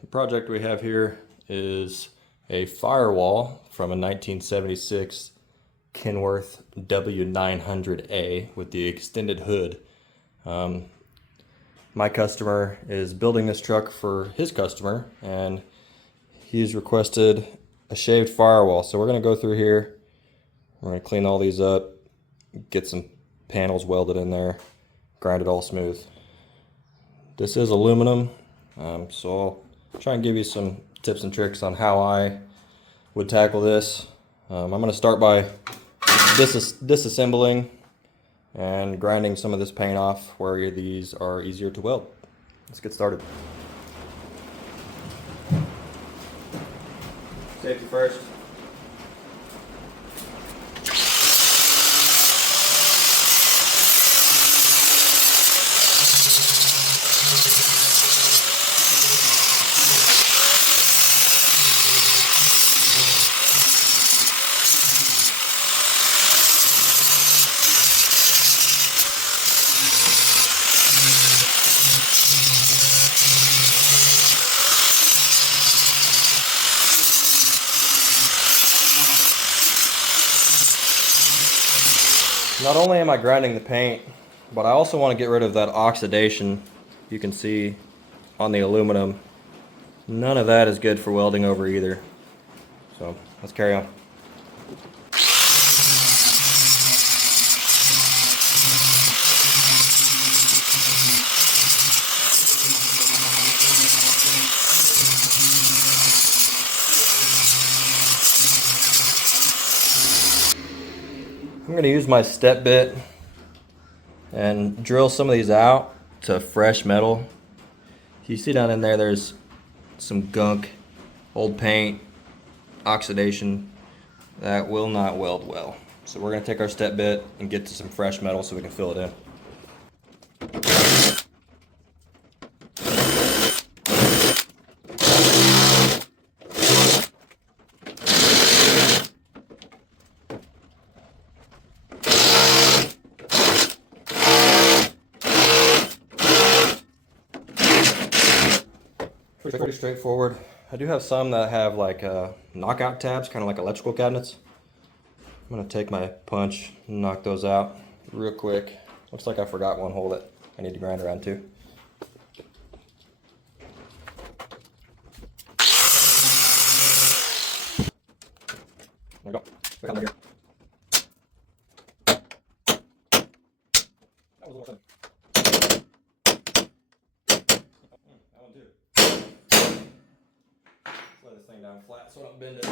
The project we have here is a Firewall from a 1976 Kenworth W900A with the extended hood. My customer is building this truck for his customer, and he's requested a shaved firewall. So we're going to go through here. We're going to clean all these up, get some panels welded in there, grind it all smooth. This is aluminum, so I'll try and give you some tips and tricks on how I would tackle this. I'm going to start by disassembling and grinding some of this paint off where these are easier to weld. Let's get started. Safety first. Not only am I grinding the paint, but I also want to get rid of that oxidation you can see on the aluminum. None of that is good for welding over either. So let's carry on. I'm going to use my step bit and drill some of these out to fresh metal. You see down in there, there's some gunk, old paint, oxidation that will not weld well. So we're going to take our step bit and get to some fresh metal so we can fill it in. Pretty straightforward. I do have some that have like knockout tabs, kind of like electrical cabinets. I'm going to take my punch and knock those out real quick. Looks like I forgot one hole that I need to grind around too. There we go. Back on here. That was a little thin. Lay this thing down flat so I don't bend it.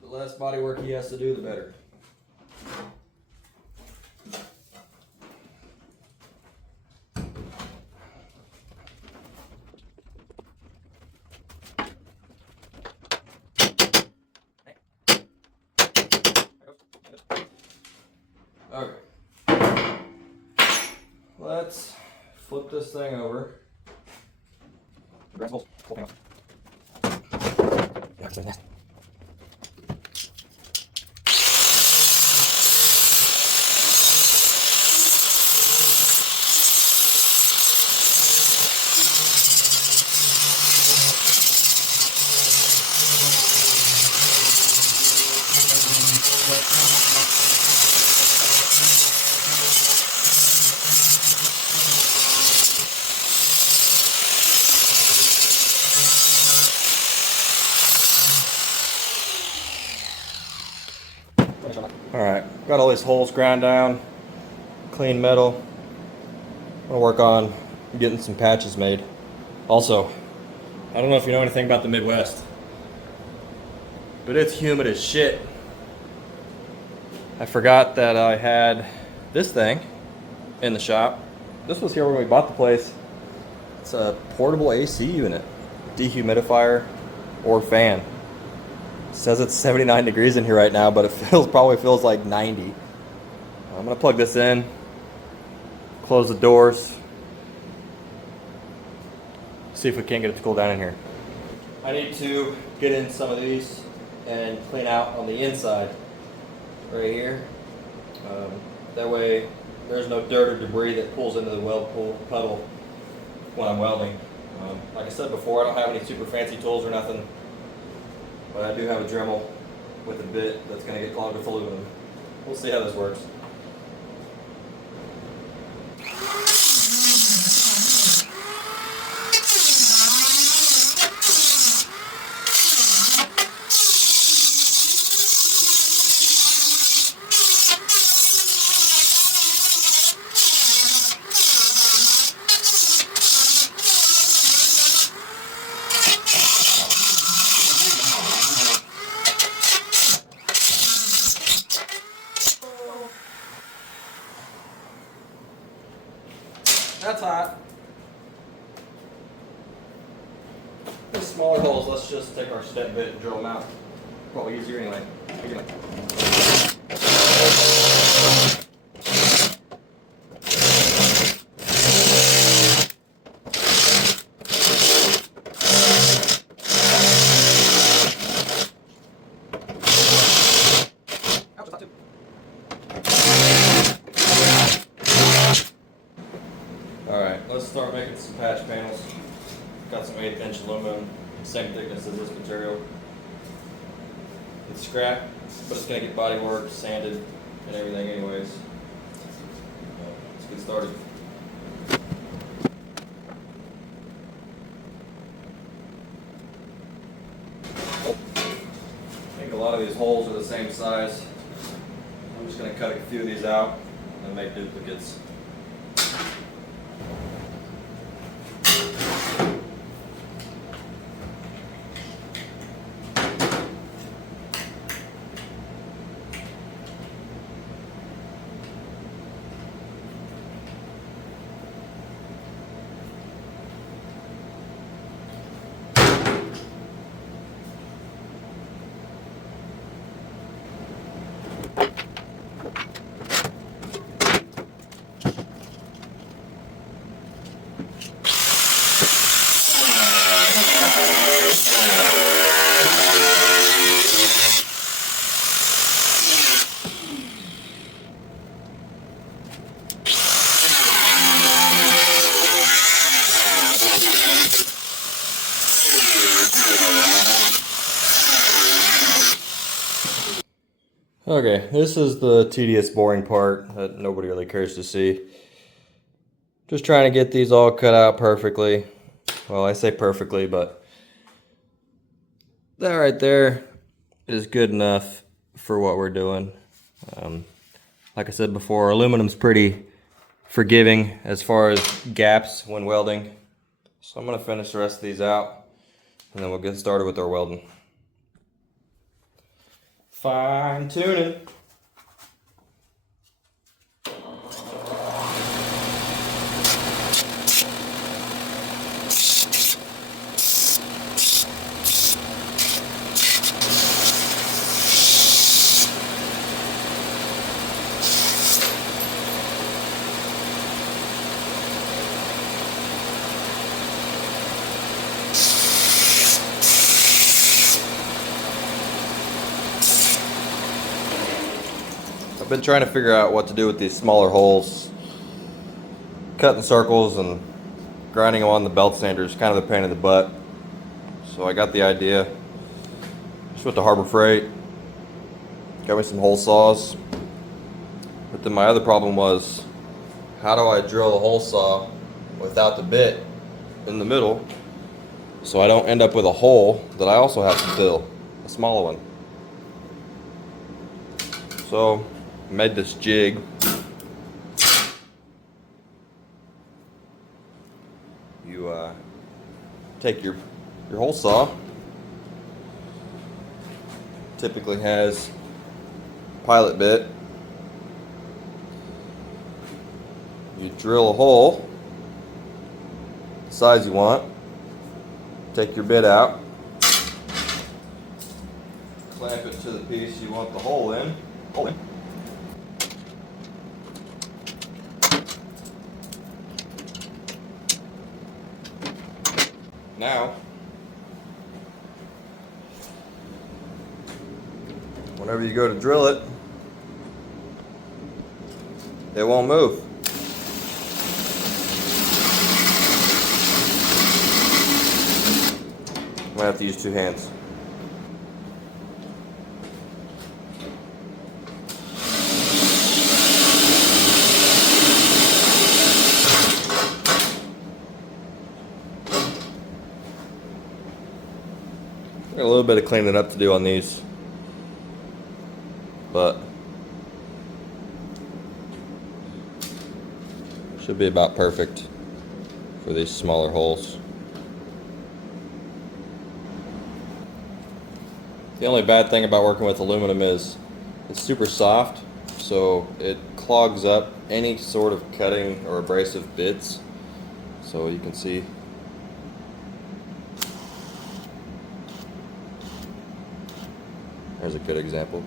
The less body work he has to do, the better. Okay. Let's flip this thing over. Alright, got all these holes ground down, clean metal. I'm going to work on getting some patches made. Also, I don't know if you know anything about the Midwest, but it's humid as shit. I forgot that I had this thing in the shop. This was here when we bought the place. It's a portable AC unit, dehumidifier or fan. It says it's 79 degrees in here right now, but it probably feels like 90. I'm gonna plug this in, close the doors, see if we can't get it to cool down in here. I need to get in some of these and clean out on the inside right here. That way there's no dirt or debris that pulls into the weld puddle when I'm welding. Like I said before, I don't have any super fancy tools or nothing, but I do have a Dremel with a bit that's going to get clogged with aluminum. We'll see how this works. That's hot. These smaller holes, let's just take our step bit and drill them out. Probably easier anyway. Alright, let's start making some patch panels. Got some 1/8 inch aluminum, same thickness as this material. It's scrap, but it's going to get body work, sanded, and everything anyways. Let's get started. I think a lot of these holes are the same size. I'm just going to cut a few of these out and make duplicates. Okay, this is the tedious, boring part that nobody really cares to see. Just trying to get these all cut out perfectly. Well, I say perfectly, but that right there is good enough for what we're doing. Like I said before, aluminum's pretty forgiving as far as gaps when welding. So I'm going to finish the rest of these out, and then we'll get started with our welding. Fine tuning. I've been trying to figure out what to do with these smaller holes. Cutting circles and grinding them on the belt sander is kind of a pain in the butt. So I got the idea. Just went to Harbor Freight, got me some hole saws. But then my other problem was, how do I drill a hole saw without the bit in the middle so I don't end up with a hole that I also have to fill, a smaller one. So made this jig. You take your hole saw. Typically has pilot bit. You drill a hole the size you want. Take your bit out. Clamp it to the piece you want the hole in. Now, whenever you go to drill it, it won't move. have to use two hands. Got a little bit of cleaning up to do on these, but should be about perfect for these smaller holes. The only bad thing about working with aluminum is it's super soft, so it clogs up any sort of cutting or abrasive bits. So you can see there's a good example.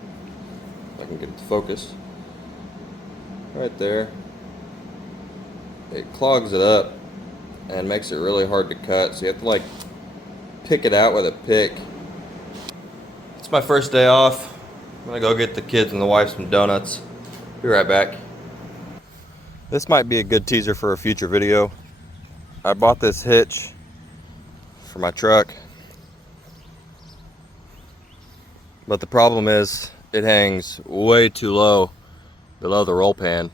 If I can get it to focus. Right there. It clogs it up and makes it really hard to cut, so you have to like pick it out with a pick. It's my first day off. I'm gonna go get the kids and the wife some donuts. Be right back. This might be a good teaser for a future video. I bought this hitch for my truck, but the problem is it hangs way too low below the roll pan.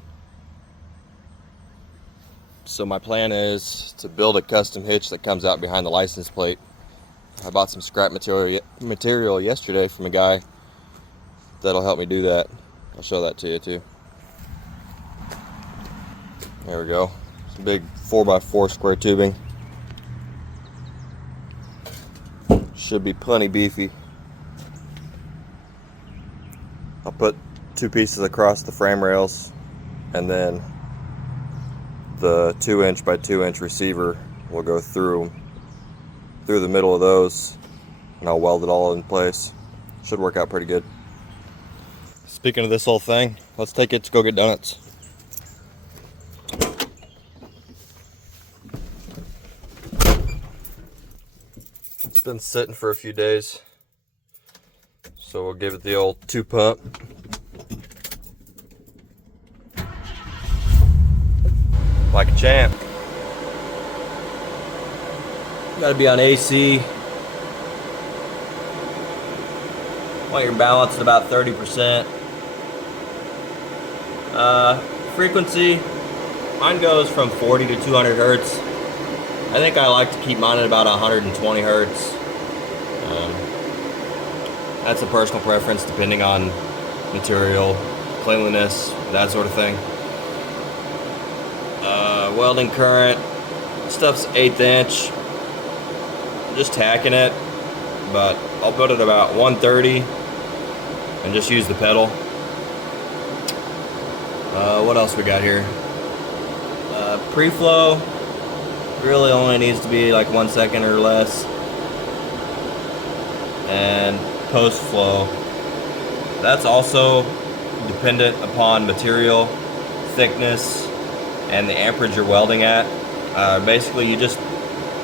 So my plan is to build a custom hitch that comes out behind the license plate. I bought some scrap material yesterday from a guy that'll help me do that. I'll show that to you too. There we go. Some big 4x4 square tubing. Should be plenty beefy. I'll put two pieces across the frame rails, and then the 2" by 2" receiver will go through the middle of those, and I'll weld it all in place. Should work out pretty good. Speaking of this whole thing, let's take it to go get donuts. It's been sitting for a few days, so we'll give it the old 2-pump. Like a champ. Got to be on AC. Want your balance at about 30%. Frequency, mine goes from 40 to 200 hertz. I think I like to keep mine at about 120 hertz. That's a personal preference depending on material, cleanliness, that sort of thing. Welding current, stuff's 1/8 inch. Just tacking it, but I'll put it about 130 and just use the pedal. What else we got here? Pre-flow really only needs to be like 1 second or less, and post-flow, that's also dependent upon material thickness and the amperage you're welding at. Basically, you just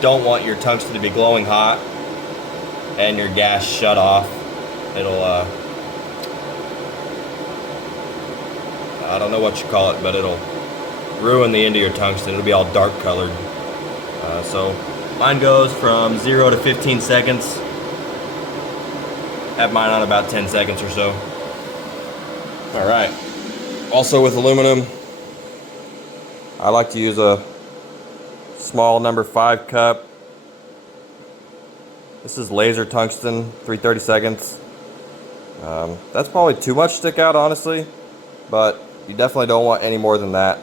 don't want your tungsten to be glowing hot and your gas shut off. It'll I don't know what you call it, but it'll ruin the end of your tungsten. It'll be all dark colored. So mine goes from 0 to 15 seconds. Have mine on about 10 seconds or so. All right. Also with aluminum, I like to use a small number 5 cup. This is laser tungsten, 3/32. That's probably too much stick out, honestly, but you definitely don't want any more than that.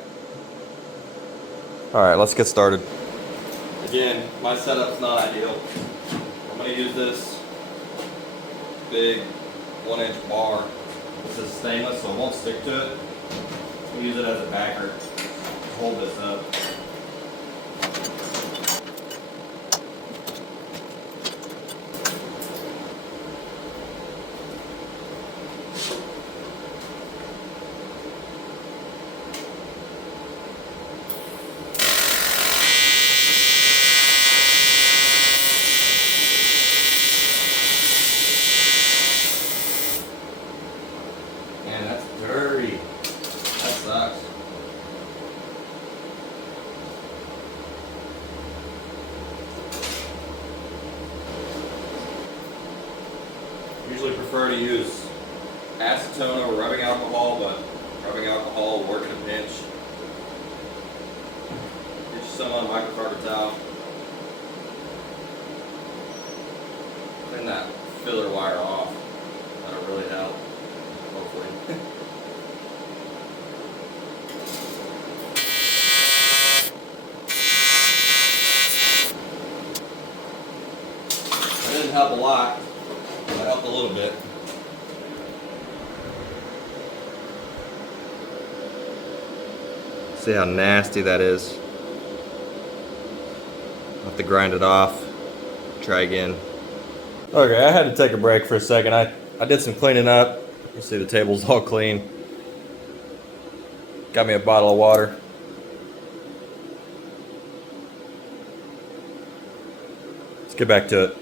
All right, let's get started. Again, my setup's not ideal. I'm gonna use this big 1-inch bar. This is stainless, so it won't stick to it. We'll use it as a backer to hold this up. Man, that's dirty. That sucks. Usually prefer to use acetone over rubbing alcohol, but rubbing alcohol will work in a pinch. Get you some on a microfiber towel. Clean that filler wire off. That'll really help, hopefully. That didn't help a lot, but it helped a little bit. See how nasty that is. I'll have to grind it off. Try again. Okay, I had to take a break for a second. I did some cleaning up. You see the table's all clean. Got me a bottle of water. Let's get back to it.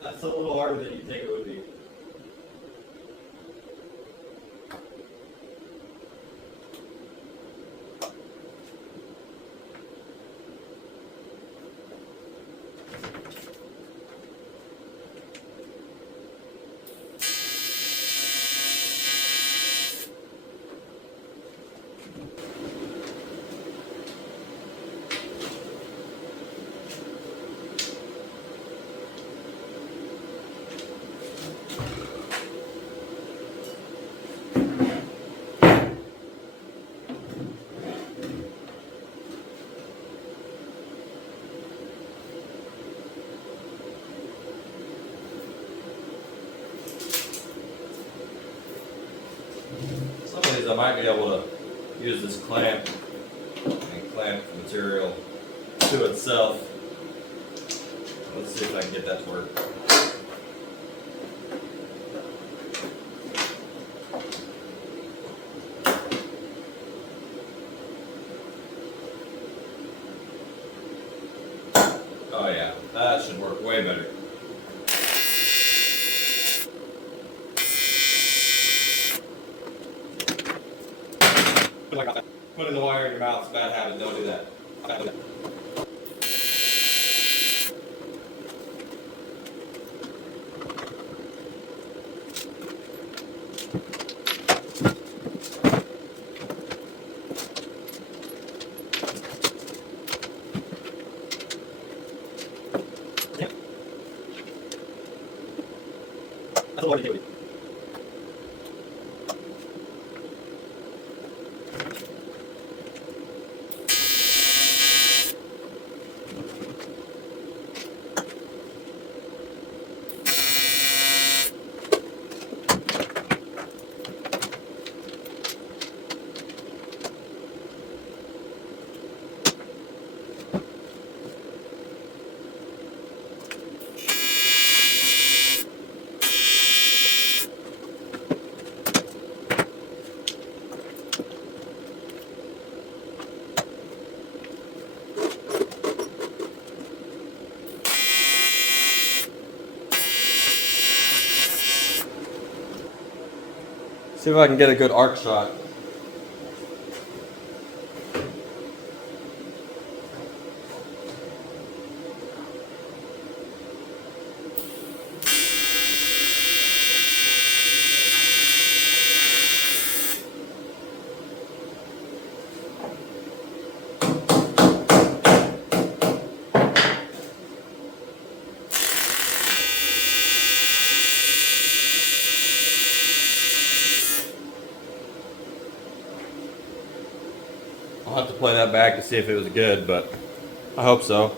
That's a little harder than you think it would be. Some of these I might be able to use this clamp and clamp the material to itself. Let's see if I can get that to work. Oh yeah, that should work way better. Putting the wire in your mouth is a bad habit. Don't do that. Don't do that. That's what I do. See if I can get a good arc shot. I'll have to play that back to see if it was good, but I hope so.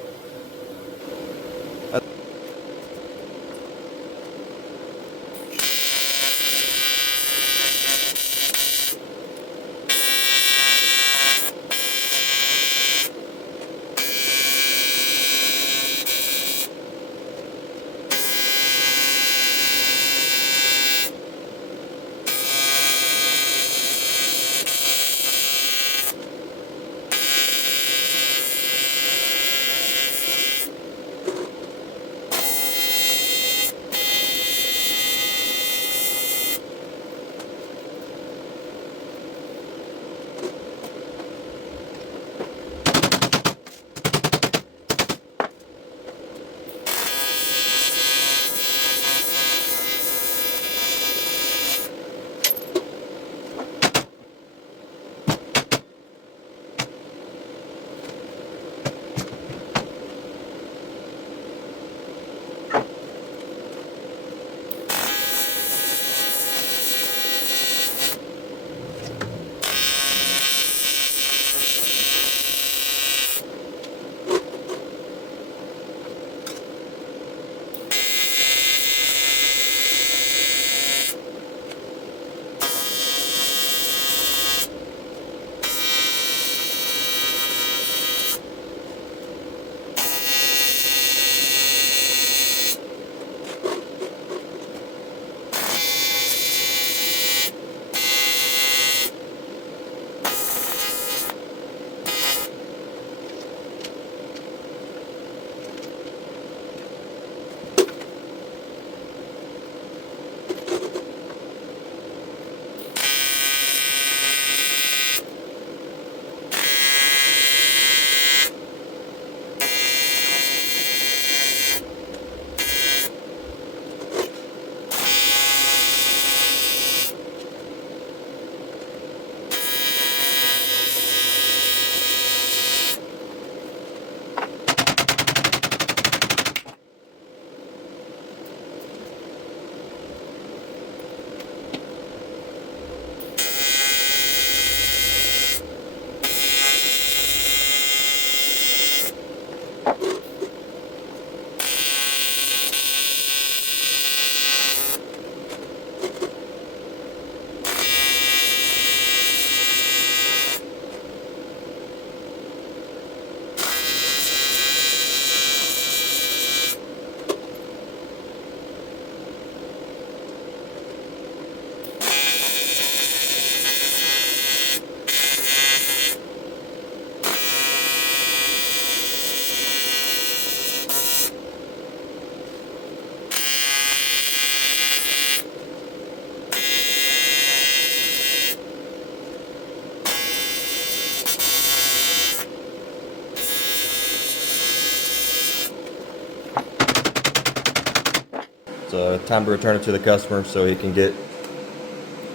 time to return it to the customer so he can get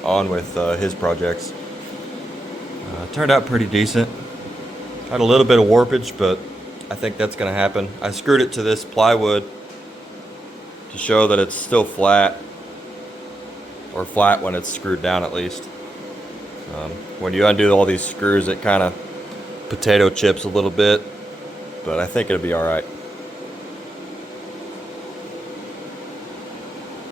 on with his projects. Turned out pretty decent. Had a little bit of warpage, but I think that's going to happen. I screwed it to this plywood to show that it's still flat, or flat when it's screwed down at least. When you undo all these screws, it kind of potato chips a little bit, but I think it'll be all right.